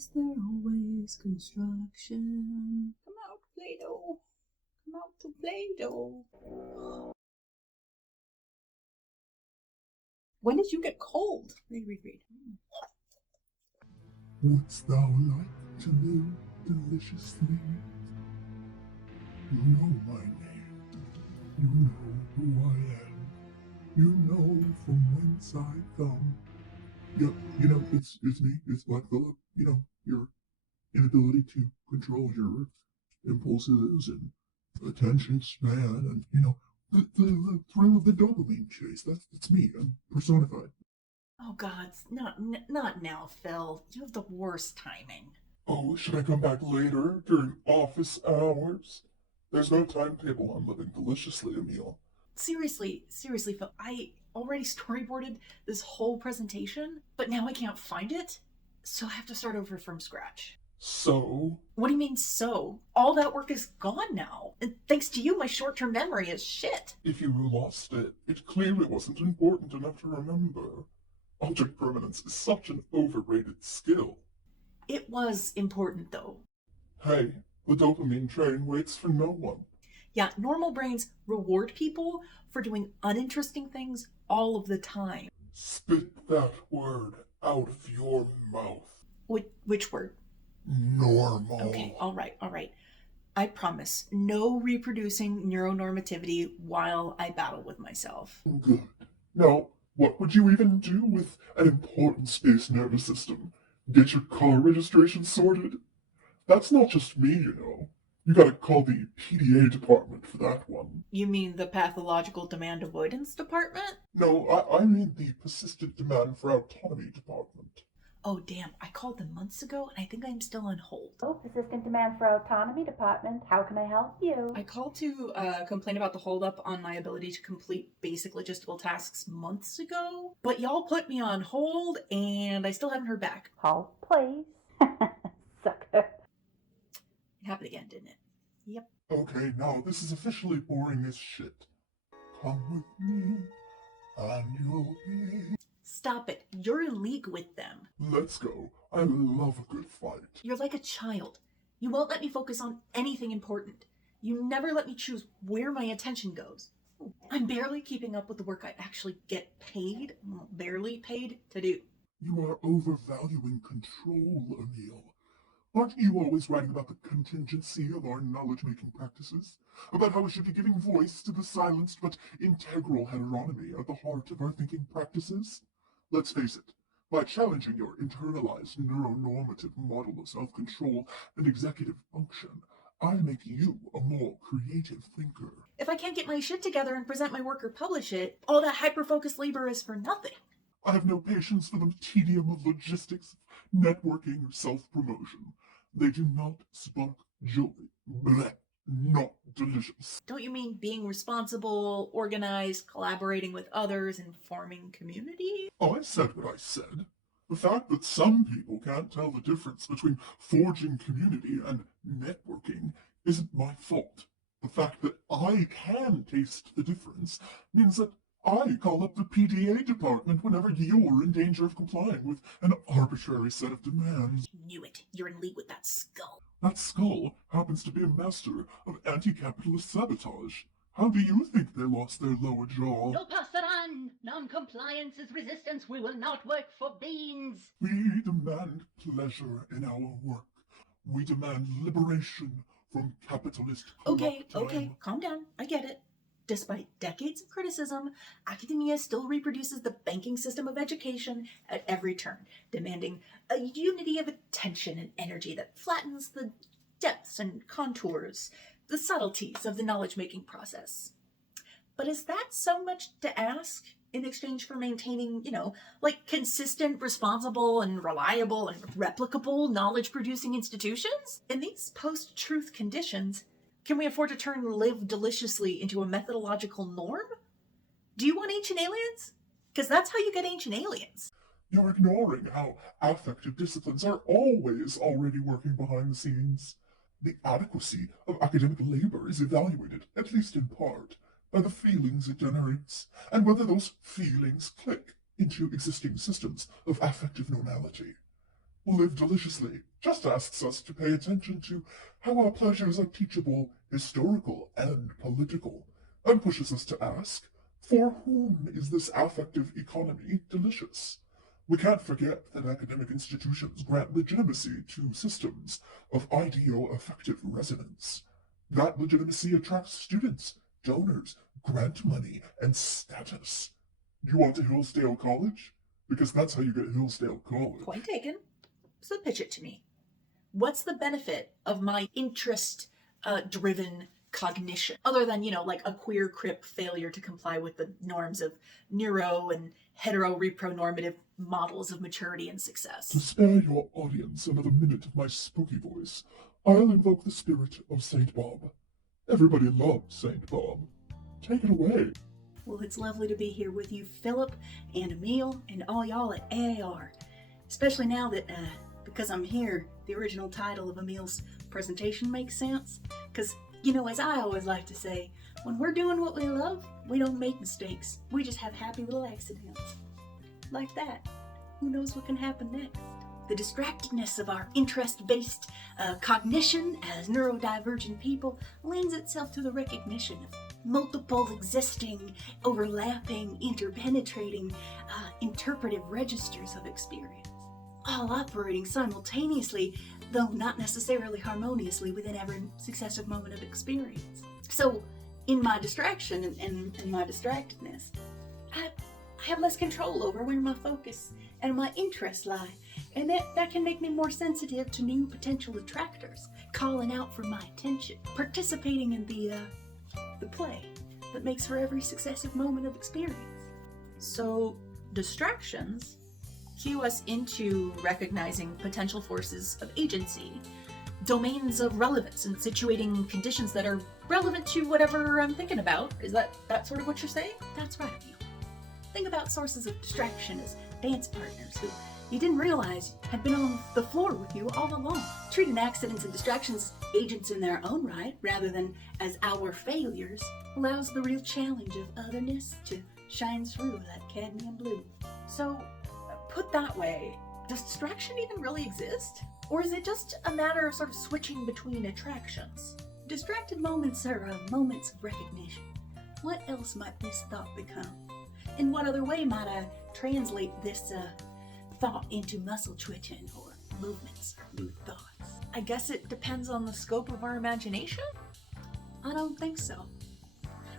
is there always construction? Come out, Play-Doh. Come out to Play-Doh. When did you get cold? Read. Wouldst thou like to live deliciously? You know my name. You know who I am. You know from whence I come. Yeah, it's me. It's Black Phillip. Your inability to control your impulses and attention span, and the thrill of the dopamine chase. That's me. I'm personified. Oh God, not now, Phil. You have the worst timing. Oh, should I come back later during office hours? There's no timetable on living deliciously, Emil. Seriously, Phil. I already storyboarded this whole presentation, but now I can't find it, so I have to start over from scratch. So? What do you mean, so? All that work is gone now. And thanks to you, my short-term memory is shit. If you lost it, it clearly wasn't important enough to remember. Object permanence is such an overrated skill. It was important, though. Hey, the dopamine train waits for no one. Yeah, normal brains reward people for doing uninteresting things all of the time. Spit that word out of your mouth. Which word? Normal. Okay, all right. I promise, no reproducing neuronormativity while I battle with myself. Good. Now, what would you even do with an important space nervous system? Get your car registration sorted? That's not just me, you know. You gotta call the PDA department for that one. You mean the pathological demand avoidance department? No, I mean the persistent demand for autonomy department. Oh, damn, I called them months ago, and I think I'm still on hold. Oh, persistent demand for autonomy department. How can I help you? I called to complain about the holdup on my ability to complete basic logistical tasks months ago, but y'all put me on hold, and I still haven't heard back. Hold, please. Sucker. It happened again, didn't it? Yep. Okay, now this is officially boring as shit. Come with me, and you'll be... Stop it. You're in league with them. Let's go. I love a good fight. You're like a child. You won't let me focus on anything important. You never let me choose where my attention goes. I'm barely keeping up with the work I actually get paid, barely paid, to do. You are overvaluing control, Emil. Aren't you always writing about the contingency of our knowledge-making practices? About how we should be giving voice to the silenced but integral heteronomy at the heart of our thinking practices? Let's face it, by challenging your internalized neuronormative model of self-control and executive function, I make you a more creative thinker. If I can't get my shit together and present my work or publish it, all that hyper-focused labor is for nothing. I have no patience for the tedium of logistics, networking, or self-promotion. They do not spark joy. Blech. Not delicious. Don't you mean being responsible, organized, collaborating with others, and forming community? Oh, I said what I said. The fact that some people can't tell the difference between forging community and networking isn't my fault. The fact that I can taste the difference means that I call up the PDA department whenever you're in danger of complying with an arbitrary set of demands. Knew it. You're in league with that skull. That skull happens to be a master of anti-capitalist sabotage. How do you think they lost their lower jaw? No pass it on! Non-compliance is resistance. We will not work for beans. We demand pleasure in our work. We demand liberation from capitalist Okay, calm down. I get it. Despite decades of criticism, academia still reproduces the banking system of education at every turn, demanding a unity of attention and energy that flattens the depths and contours, the subtleties of the knowledge-making process. But is that so much to ask in exchange for maintaining, consistent, responsible, and reliable, and replicable knowledge-producing institutions? In these post-truth conditions, can we afford to turn live deliciously into a methodological norm? Do you want ancient aliens? Because that's how you get ancient aliens. You're ignoring how affective disciplines are always already working behind the scenes. The adequacy of academic labor is evaluated, at least in part, by the feelings it generates, and whether those feelings click into existing systems of affective normality. Live Deliciously just asks us to pay attention to how our pleasures are teachable, historical, and political, and pushes us to ask, for whom is this affective economy delicious? We can't forget that academic institutions grant legitimacy to systems of ideal-affective resonance. That legitimacy attracts students, donors, grant money, and status. You want a Hillsdale College? Because that's how you get Hillsdale College. Point taken. So pitch it to me. What's the benefit of my interest-driven cognition, other than, like a queer crip failure to comply with the norms of neuro and hetero-repronormative models of maturity and To success? spare your audience another minute of my spooky voice, I'll invoke the spirit of Saint Bob. Everybody loves Saint Bob. Take it away. Well, it's lovely to be here with you, Philip and Emil and all y'all at AAR. Especially now that, because I'm here, the original title of Emil's presentation makes sense. Because, as I always like to say, when we're doing what we love, we don't make mistakes. We just have happy little accidents. Like that. Who knows what can happen next? The distractedness of our interest-based cognition as neurodivergent people lends itself to the recognition of multiple existing, overlapping, interpenetrating, interpretive registers of experience, all operating simultaneously, though not necessarily harmoniously within every successive moment of experience. So, in my distraction and my distractedness, I have less control over where my focus and my interests lie, and that can make me more sensitive to new potential attractors, calling out for my attention, participating in the play that makes for every successive moment of experience. So, distractions cue us into recognizing potential forces of agency, domains of relevance, and situating conditions that are relevant to whatever I'm thinking about. Is that sort of what you're saying? That's right, Emil. Think about sources of distraction as dance partners who you didn't realize had been on the floor with you all along. Treating accidents and distractions as agents in their own right, rather than as our failures, allows the real challenge of otherness to shine through that cadmium blue. So, put that way, does distraction even really exist? Or is it just a matter of sort of switching between attractions? Distracted moments are moments of recognition. What else might this thought become? In what other way might I translate this thought into muscle twitching or movements or new thoughts? I guess it depends on the scope of our imagination? I don't think so.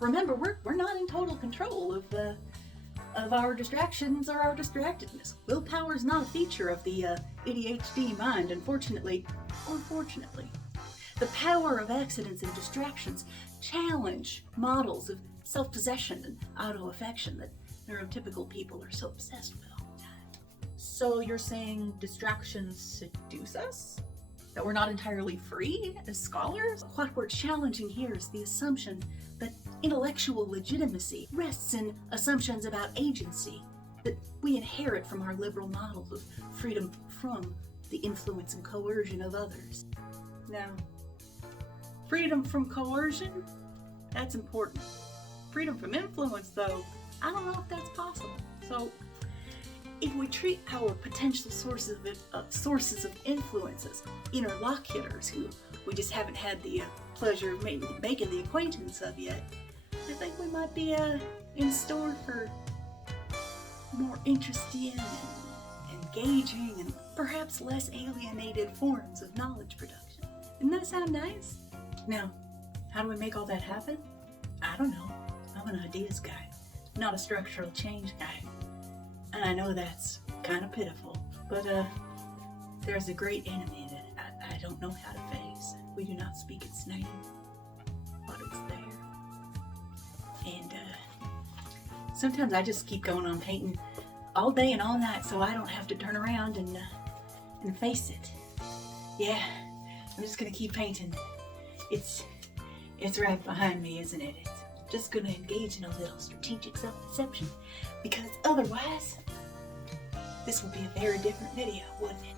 Remember, we're not in total control of our distractions or our distractedness. Willpower is not a feature of the ADHD mind, unfortunately or fortunately. The power of accidents and distractions challenge models of self-possession and auto-affection that neurotypical people are so obsessed with all the time. So you're saying distractions seduce us? That we're not entirely free as scholars? What we're challenging here is the assumption that intellectual legitimacy rests in assumptions about agency that we inherit from our liberal models of freedom from the influence and coercion of others. Now, freedom from coercion? That's important. Freedom from influence, though, I don't know if that's possible. So, if we treat our potential sources of influence as interlocutors who we just haven't had the pleasure of making the acquaintance of yet, I think we might be in store for more interesting and engaging and perhaps less alienated forms of knowledge production. Doesn't that sound nice? Now, how do we make all that happen? I don't know. I'm an ideas guy, not a structural change guy. And I know that's kind of pitiful, but there's a great enemy that I don't know how to face. We do not speak its name, but it's there. And sometimes I just keep going on painting all day and all night so I don't have to turn around and face it. Yeah, I'm just gonna keep painting. It's right behind me, isn't it? It's just gonna engage in a little strategic self-deception, because otherwise, this would be a very different video, wouldn't it?